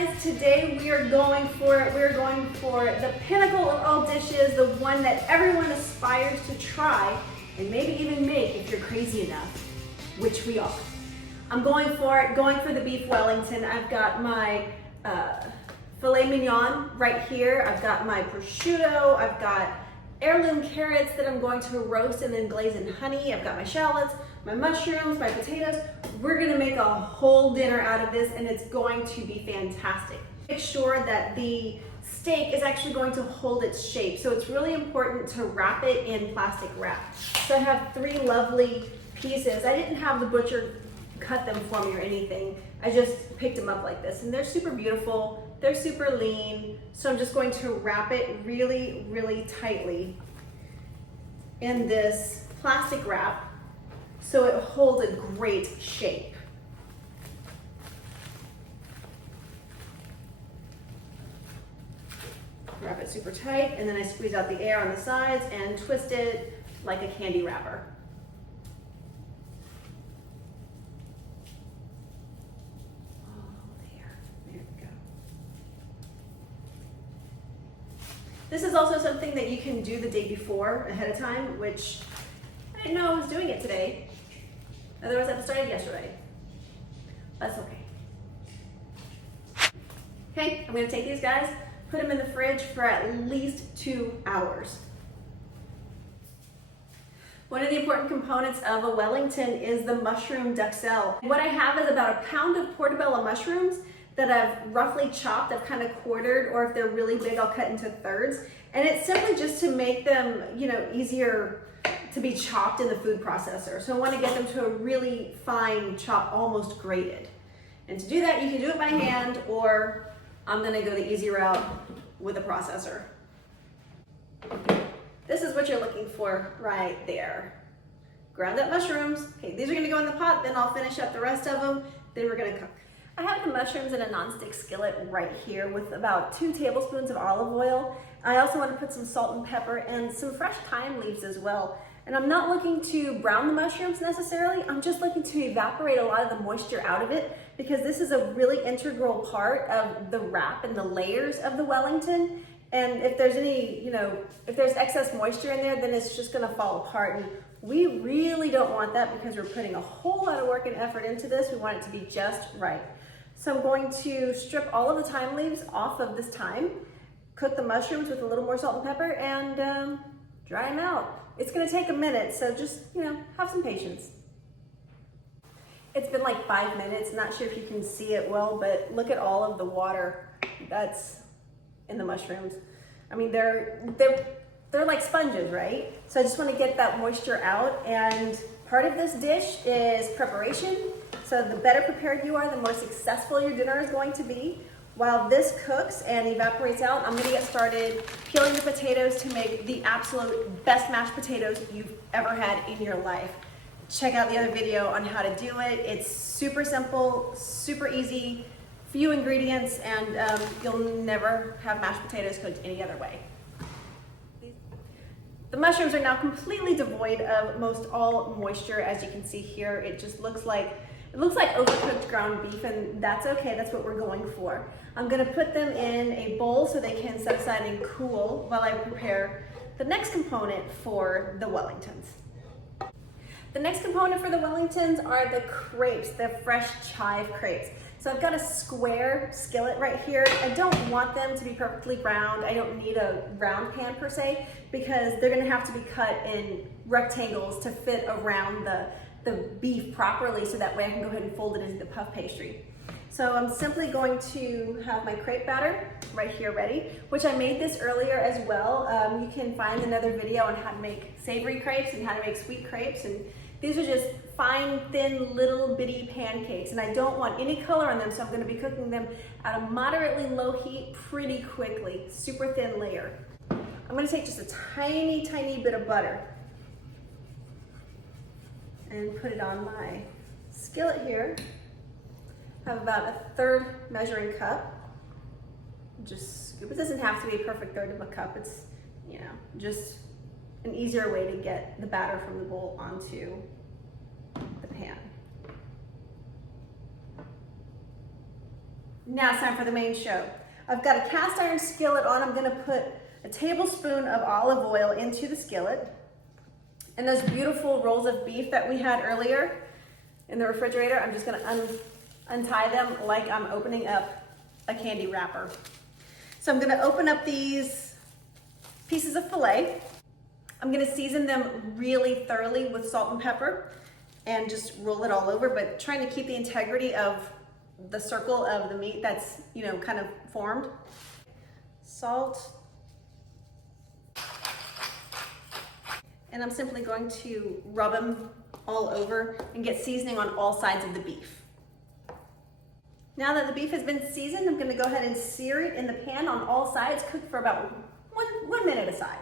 guys, today we are going for the pinnacle of all dishes, the one that everyone aspires to try and maybe even make if you're crazy enough, which we are. I'm going for the Beef Wellington. I've got my filet mignon right here. I've got my prosciutto. I've got heirloom carrots that I'm going to roast and then glaze in honey. I've got my shallots, my mushrooms, my potatoes. We're gonna make a whole dinner out of this and it's going to be fantastic. Make sure that the steak is actually going to hold its shape. So it's really important to wrap it in plastic wrap. So I have 3 lovely pieces. I didn't have the butcher cut them for me or anything. I just picked them up like this and they're super beautiful. They're super lean. So I'm just going to wrap it really, really tightly in this plastic wrap so it holds a great shape. Wrap it super tight and then I squeeze out the air on the sides and twist it like a candy wrapper. This is also something that you can do the day before ahead of time, which I didn't know I was doing it today. Otherwise I'd have started yesterday. That's okay. Okay, I'm gonna take these guys, put them in the fridge for at least 2 hours. One of the important components of a Wellington is the mushroom duxelle. What I have is about 1 pound of portobello mushrooms that I've roughly chopped. I've kind of quartered, or if they're really big, I'll cut into thirds. And it's simply just to make them, easier to be chopped in the food processor. So I want to get them to a really fine chop, almost grated. And to do that, you can do it by hand, or I'm gonna go the easy route with a processor. This is what you're looking for right there. Ground up mushrooms. Okay, these are gonna go in the pot, then I'll finish up the rest of them, then we're gonna cook. I have the mushrooms in a nonstick skillet right here with about 2 tablespoons of olive oil. I also want to put some salt and pepper and some fresh thyme leaves as well. And I'm not looking to brown the mushrooms necessarily. I'm just looking to evaporate a lot of the moisture out of it because this is a really integral part of the wrap and the layers of the Wellington. And if there's any, if there's excess moisture in there, then it's just going to fall apart. And we really don't want that because we're putting a whole lot of work and effort into this. We want it to be just right. So I'm going to strip all of the thyme leaves off of this thyme, cook the mushrooms with a little more salt and pepper, and dry them out. It's gonna take a minute, so just, have some patience. It's been like 5 minutes, not sure if you can see it well, but look at all of the water that's in the mushrooms. I mean, they're like sponges, right? So I just wanna get that moisture out, and part of this dish is preparation. So the better prepared you are, the more successful your dinner is going to be. While this cooks and evaporates out, I'm gonna get started peeling the potatoes to make the absolute best mashed potatoes you've ever had in your life. Check out the other video on how to do it. It's super simple, super easy, few ingredients, and you'll never have mashed potatoes cooked any other way. The mushrooms are now completely devoid of most all moisture. As you can see here, it just looks like overcooked ground beef, and that's okay. That's what we're going for. I'm gonna put them in a bowl so they can set aside and cool while I prepare the next component for the Wellingtons. The next component for the Wellingtons are the crepes, the fresh chive crepes. So I've got a square skillet right here. I don't want them to be perfectly round. I don't need a round pan per se, because they're gonna have to be cut in rectangles to fit around the beef properly, so that way I can go ahead and fold it into the puff pastry. So I'm simply going to have my crepe batter right here ready, which I made this earlier as well. You can find another video on how to make savory crepes and how to make sweet crepes, and these are just fine, thin, little bitty pancakes, and I don't want any color on them, so I'm gonna be cooking them at a moderately low heat pretty quickly, super thin layer. I'm gonna take just a tiny, tiny bit of butter and put it on my skillet here. I have about a 1/3 measuring cup. Just scoop. It doesn't have to be a perfect 1/3 of a cup. It's, just an easier way to get the batter from the bowl onto the pan. Now it's time for the main show. I've got a cast iron skillet on. I'm gonna put a tablespoon of olive oil into the skillet. And those beautiful rolls of beef that we had earlier in the refrigerator, I'm just gonna untie them like I'm opening up a candy wrapper. So I'm gonna open up these pieces of filet. I'm gonna season them really thoroughly with salt and pepper and just roll it all over, but trying to keep the integrity of the circle of the meat that's, you know, kind of formed. Salt. And I'm simply going to rub them all over and get seasoning on all sides of the beef. Now that the beef has been seasoned, I'm gonna go ahead and sear it in the pan on all sides, cook for about one minute aside.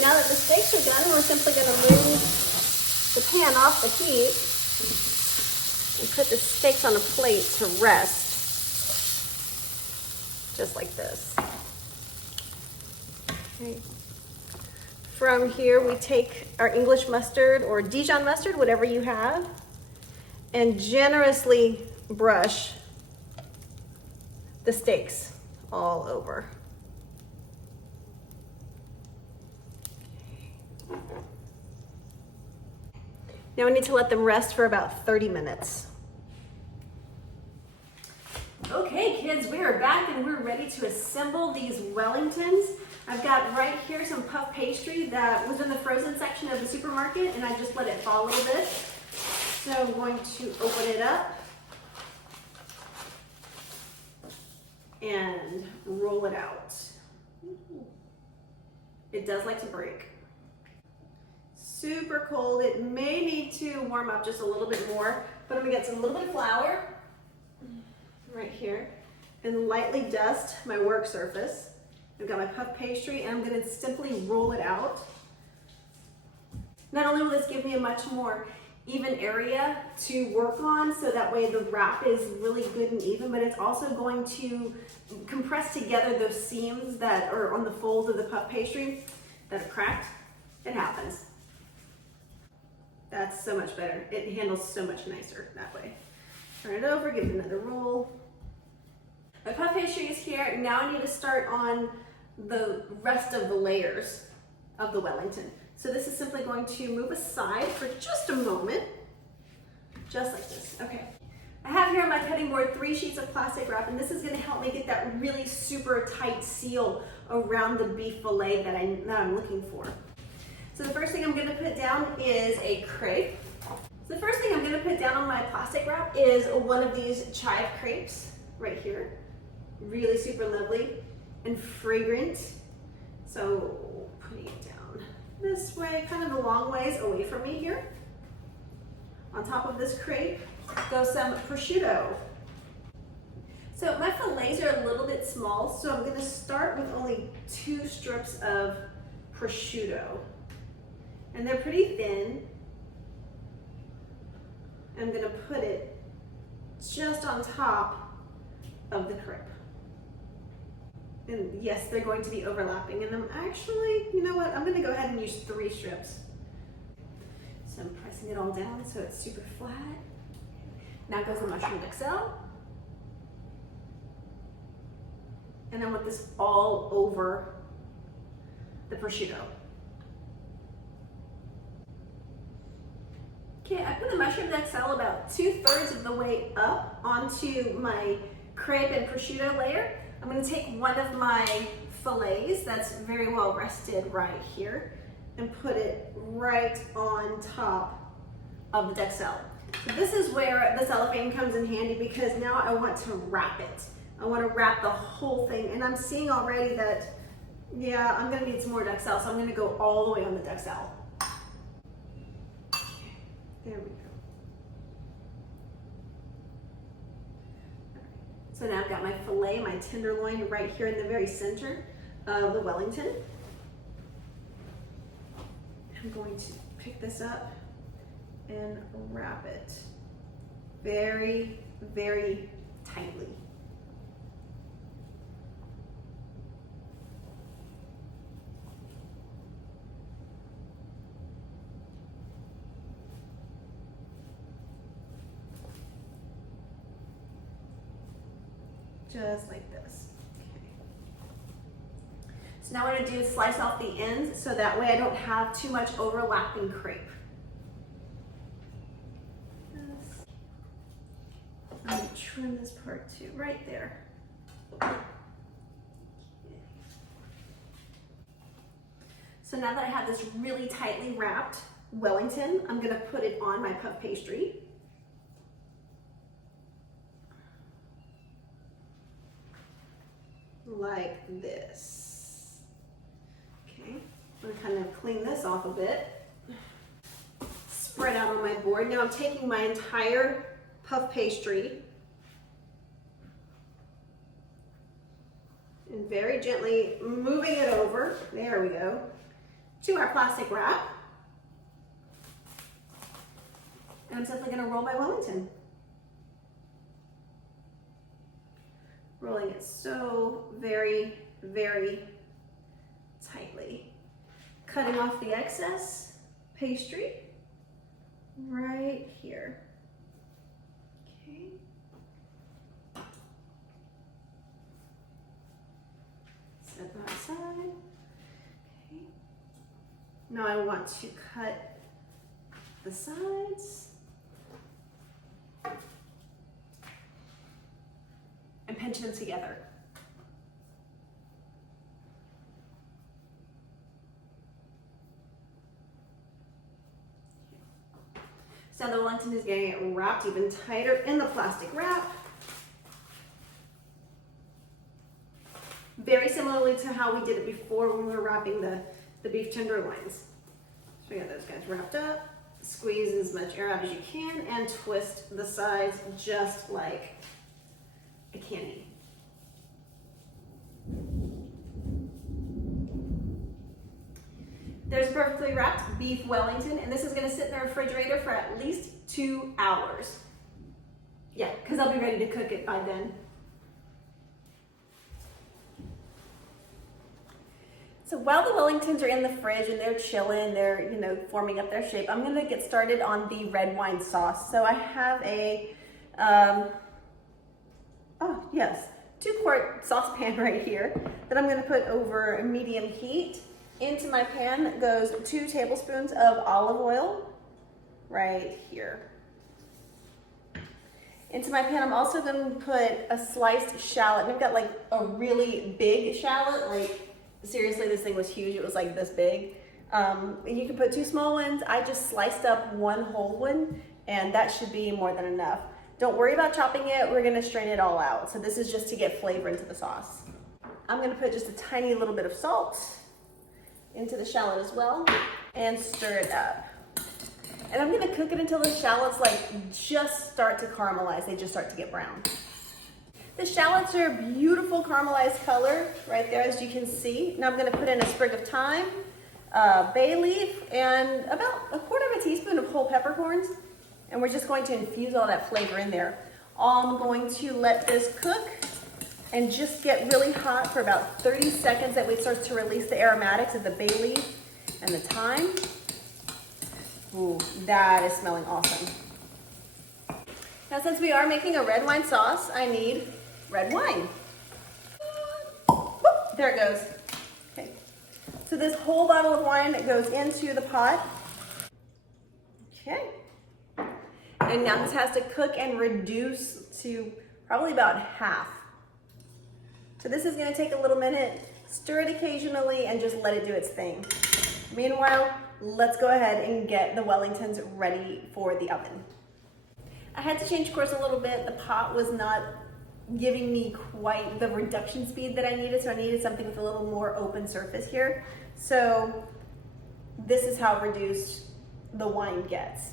Now that the steaks are done, we're simply going to move the pan off the heat and put the steaks on a plate to rest, just like this. Okay. From here, we take our English mustard or Dijon mustard, whatever you have, and generously brush the steaks all over. Now we need to let them rest for about 30 minutes. Okay kids, we are back and we're ready to assemble these Wellingtons. I've got right here some puff pastry that was in the frozen section of the supermarket and I just let it fall a little bit. So I'm going to open it up and roll it out. It does like to break. Super cold. It may need to warm up just a little bit more, but I'm gonna get a little bit of flour right here and lightly dust my work surface. I've got my puff pastry and I'm gonna simply roll it out. Not only will this give me a much more even area to work on so that way the wrap is really good and even, but it's also going to compress together those seams that are on the folds of the puff pastry that are cracked. It happens. That's so much better. It handles so much nicer that way. Turn it over, give it another roll. My puff pastry is here. Now I need to start on the rest of the layers of the Wellington. So this is simply going to move aside for just a moment, just like this. Okay. I have here on my cutting board 3 sheets of plastic wrap, and this is going to help me get that really super tight seal around the beef fillet that I'm looking for. So the first thing I'm going to put down is a crepe. So the first thing I'm going to put down on my plastic wrap is one of these chive crepes right here. Really super lovely and fragrant. So putting it down this way, kind of a long ways away from me here. On top of this crepe goes some prosciutto. So my fillets are a little bit small, so I'm going to start with only 2 strips of prosciutto. And they're pretty thin. I'm gonna put it just on top of the crepe. And yes, they're going to be overlapping. And I'm actually, you know what? I'm gonna go ahead and use 3 strips. So I'm pressing it all down so it's super flat. Now goes the mushroom duxelles. And I want this all over the prosciutto. Okay, I put the mushroom duxelles about 2/3 of the way up onto my crepe and prosciutto layer. I'm gonna take one of my fillets that's very well rested right here and put it right on top of the duxelles. So this is where the cellophane comes in handy because now I want to wrap it. I want to wrap the whole thing, and I'm seeing already that, yeah, I'm gonna need some more duxelles, so I'm gonna go all the way on the duxelles. There we go. So now I've got my filet, my tenderloin right here in the very center of the Wellington. I'm going to pick this up and wrap it very, very tightly. Just like this. Okay. So now what I'm gonna do is slice off the ends so that way I don't have too much overlapping crepe. I'm gonna trim this part too, right there. Okay. So now that I have this really tightly wrapped Wellington, I'm gonna put it on my puff pastry. Like this. Okay, I'm gonna kind of clean this off a bit. Spread out on my board. Now I'm taking my entire puff pastry and very gently moving it over, there we go, to our plastic wrap. And I'm simply gonna roll my Wellington. Rolling it so very, very tightly. Cutting off the excess pastry right here. Okay. Set that aside. Okay. Now I want to cut the sides and pinch them together. So the Wellington is getting wrapped even tighter in the plastic wrap. Very similarly to how we did it before when we were wrapping the beef tenderloins. So we got those guys wrapped up, squeeze as much air out as you can, and twist the sides just like a candy. There's perfectly wrapped beef Wellington, and this is gonna sit in the refrigerator for at least 2 hours. Yeah, because I'll be ready to cook it by then. So while the Wellingtons are in the fridge and they're chilling, they're, you know, forming up their shape, I'm gonna get started on the red wine sauce. So I have a, 2-quart saucepan right here that I'm gonna put over medium heat. Into my pan goes 2 tablespoons of olive oil, right here. Into my pan, I'm also gonna put a sliced shallot. We've got like a really big shallot, like seriously, this thing was huge. It was like this big. You can put 2 small ones. I just sliced up 1 whole one, and that should be more than enough. Don't worry about chopping it. We're gonna strain it all out. So this is just to get flavor into the sauce. I'm gonna put just a tiny little bit of salt into the shallot as well and stir it up. And I'm gonna cook it until the shallots like just start to caramelize. They just start to get brown. The shallots are a beautiful caramelized color right there, as you can see. Now I'm gonna put in a sprig of thyme, bay leaf, and about 1/4 teaspoon of whole peppercorns. And we're just going to infuse all that flavor in there. I'm going to let this cook and just get really hot for about 30 seconds. That way it starts to release the aromatics of the bay leaf and the thyme. Ooh, that is smelling awesome. Now since we are making a red wine sauce, I need red wine. Whoop, there it goes. Okay. So this whole bottle of wine that goes into the pot. Okay. And now this has to cook and reduce to probably about half. So this is gonna take a little minute, stir it occasionally, and just let it do its thing. Meanwhile, let's go ahead and get the Wellingtons ready for the oven. I had to change course a little bit. The pot was not giving me quite the reduction speed that I needed, so I needed something with a little more open surface here. So this is how reduced the wine gets,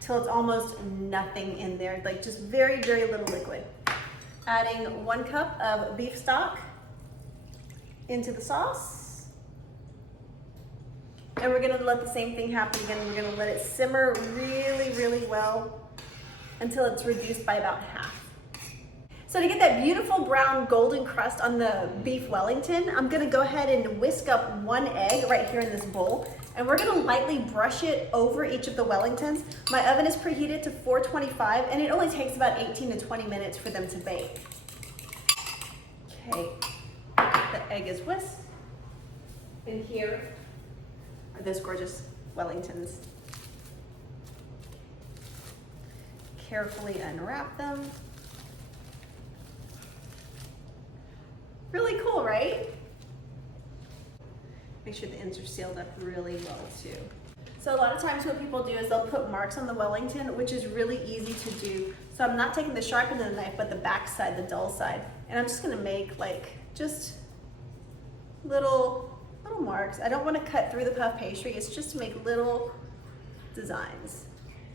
till it's almost nothing in there, like just very, very little liquid. Adding 1 cup of beef stock into the sauce. And we're gonna let the same thing happen again. We're gonna let it simmer really, really well until it's reduced by about half. So to get that beautiful brown golden crust on the beef Wellington, I'm gonna go ahead and whisk up 1 egg right here in this bowl, and we're gonna lightly brush it over each of the Wellingtons. My oven is preheated to 425, and it only takes about 18 to 20 minutes for them to bake. Okay, the egg is whisked, and here are those gorgeous Wellingtons. Carefully unwrap them. Really cool, right? Make sure the ends are sealed up really well too. So a lot of times what people do is they'll put marks on the Wellington, which is really easy to do. So I'm not taking the sharp end of the knife, but the back side, the dull side. And I'm just gonna make like just little marks. I don't wanna cut through the puff pastry. It's just to make little designs.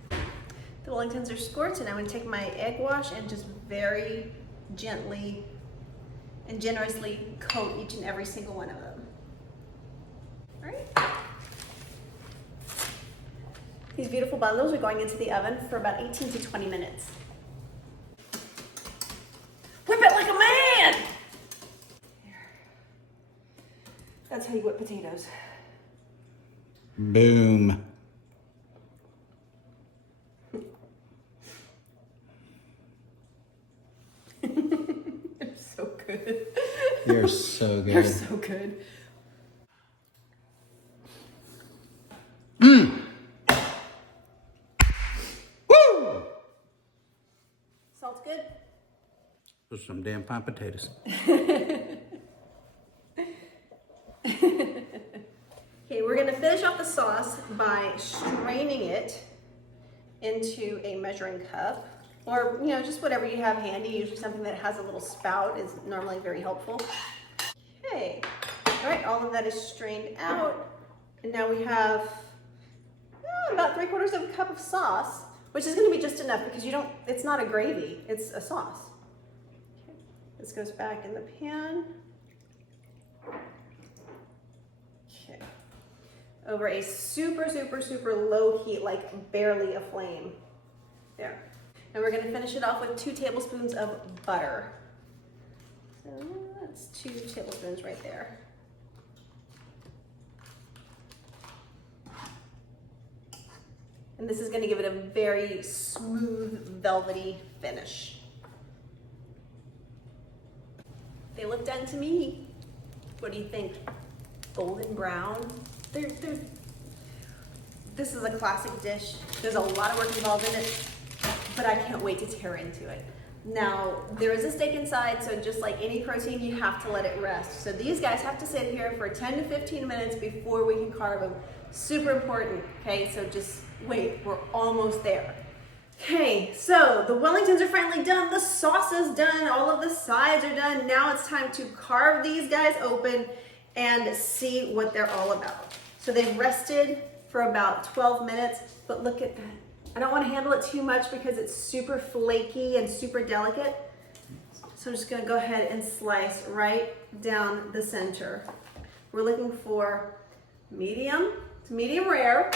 The Wellingtons are scorched, and I'm gonna take my egg wash and just very gently and generously coat each and every single one of them. All right. These beautiful bundles are going into the oven for about 18 to 20 minutes. Whip it like a man! That's how you whip potatoes. Boom. They're so good. You're so good. They're so good. Mmm. Woo! Salt's good? Those are some damn fine potatoes. Okay, we're gonna finish off the sauce by straining it into a measuring cup, or just whatever you have handy. Usually something that has a little spout is normally very helpful. Okay, all right, all of that is strained out, and now we have about 3/4 of a cup of sauce, which is gonna be just enough because it's not a gravy, it's a sauce. Okay. This goes back in the pan. Okay. Over a super, super, super low heat, like barely a flame. There. And we're gonna finish it off with 2 tablespoons of butter. So that's 2 tablespoons right there. And this is gonna give it a very smooth, velvety finish. They look done to me. What do you think? Golden brown? This is a classic dish. There's a lot of work involved in it, but I can't wait to tear into it. Now, there is a steak inside, so just like any protein, you have to let it rest. So these guys have to sit here for 10 to 15 minutes before we can carve them. Super important, okay? So just wait, we're almost there. Okay, so the Wellingtons are finally done, the sauce is done, all of the sides are done. Now it's time to carve these guys open and see what they're all about. So they've rested for about 12 minutes, but look at that. I don't want to handle it too much because it's super flaky and super delicate. So I'm just gonna go ahead and slice right down the center. We're looking for medium to medium rare.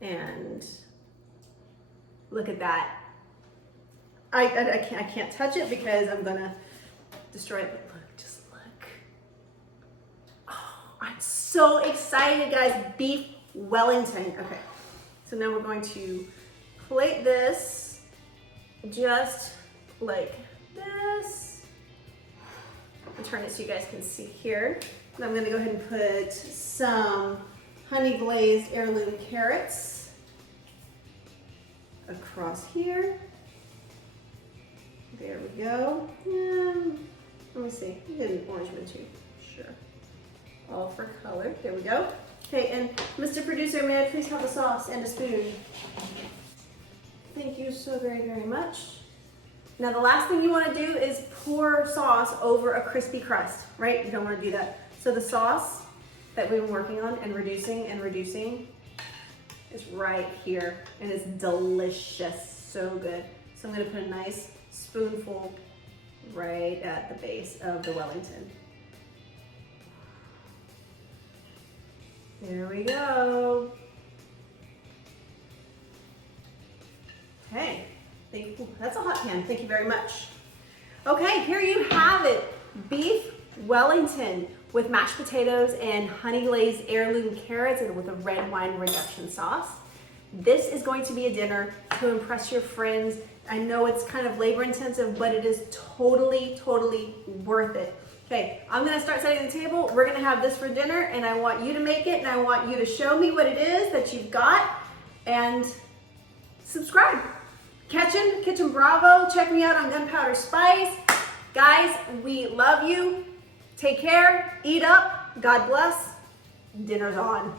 And look at that. I can't touch it because I'm gonna destroy it, but look, just look. Oh, I'm so excited, guys. Beef Wellington. Okay, so now we're going to plate this just like this. I'll turn it so you guys can see here. And I'm gonna go ahead and put some honey glazed heirloom carrots across here. There we go. Let me see, I did an orange one too, sure. All for color, there we go. Okay, and Mr. Producer, may I please have a sauce and a spoon? Thank you so very, very much. Now the last thing you wanna do is pour sauce over a crispy crust, right? You don't wanna do that. So the sauce that we've been working on and reducing is right here, and it's delicious, so good. So I'm gonna put a nice spoonful right at the base of the Wellington. There we go. That's a hot pan, thank you very much. Okay, here you have it. Beef Wellington with mashed potatoes and honey glazed heirloom carrots and with a red wine reduction sauce. This is going to be a dinner to impress your friends. I know it's kind of labor intensive, but it is totally, totally worth it. Okay, I'm gonna start setting the table. We're gonna have this for dinner and I want you to make it and I want you to show me what it is that you've got and subscribe. Kitchen Bravo, check me out on Gunpowder Spice. Guys, we love you. Take care, eat up, God bless. Dinner's on.